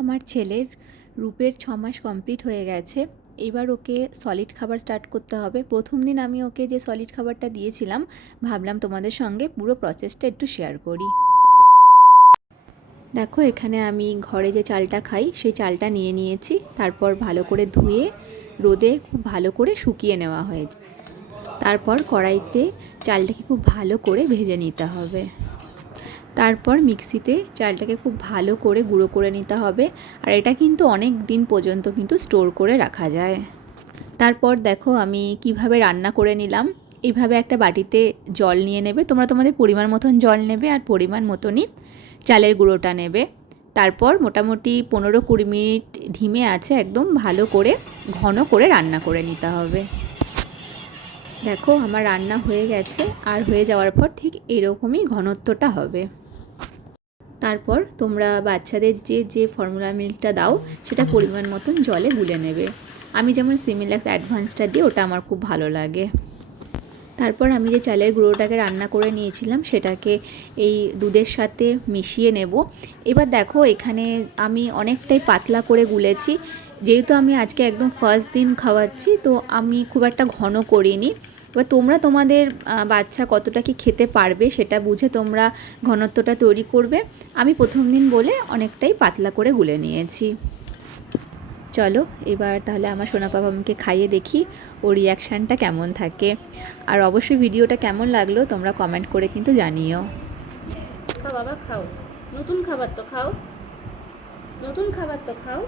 আমার ছেলের রূপের 6 মাস কমপ্লিট হয়ে গেছে। এবার ওকে সলিড খাবার স্টার্ট করতে হবে। প্রথম দিন আমি ওকে যে সলিড খাবারটা দিয়েছিলাম, ভাবলাম তোমাদের সঙ্গে পুরো প্রসেসটা একটু শেয়ার করি। দেখো এখানে আমি ঘরে যে চালটা খাই সেই চালটা নিয়ে নিয়েছি। তারপর ভালো করে ধুয়ে রোদে খুব ভালো করে শুকিয়ে নেওয়া হয়েছে। তারপর কড়াইতে চালটাকে খুব ভালো করে ভেজে নিতে হবে। তারপর মিক্সিতে চালটাকে খুব ভালো করে গুঁড়ো করে নিতে হবে। আর এটা কিন্তু অনেক দিন পর্যন্ত কিন্তু স্টোর করে রাখা যায়। তারপর দেখো আমি কিভাবে রান্না করে নিলাম। এইভাবে একটা বাটিতে জল নিয়ে নেবে, তোমরা তোমাদের পরিমাণ মতন জল নেবে আর পরিমাণ মতনই চালের গুঁড়োটা নেবে। তারপর মোটামুটি 15-20 মিনিট ধিমে আছে একদম ভালো করে ঘন করে রান্না করে নিতে হবে। দেখো আমার রান্না হয়ে গেছে, আর হয়ে যাওয়ার পর ঠিক এরকমই ঘনত্বটা হবে। তারপর তোমরা বাচ্চাদের যে ফর্মুলা মিল্কটা দাও সেটা পরিমাণ মতন জলে গুলে নেবে। আমি যেমন সিমিলাক্স অ্যাডভান্সটা দিই, ওটা আমার খুব ভালো লাগে। তারপর আমি যে চালের গুঁড়োটাকে রান্না করে নিয়েছিলাম সেটাকে এই দুধের সাথে মিশিয়ে নেব। এবার দেখো এখানে আমি অনেকটাই পাতলা করে গুলেছি, যেহেতু আমি আজকে একদম ফার্স্ট দিন খাওয়াচ্ছি, তো আমি খুব একটা ঘন করিনি। এবার তোমরা তোমাদের বাচ্চা কতটা কি খেতে পারবে সেটা বুঝে তোমরা ঘনত্বটা তৈরি করবে। আমি প্রথম দিন বলে অনেকটাই পাতলা করে গুলে নিয়েছি। চলো এবার তাহলে আমার সোনা পাপাকে খাইয়ে দেখি ওর রিয়াকশানটা কেমন থাকে। আর অবশ্যই ভিডিওটা কেমন লাগলো তোমরা কমেন্ট করে কিন্তু জানিও। খাও বাবা খাও, নতুন খাবার তো খাও, নতুন খাবার তো খাও।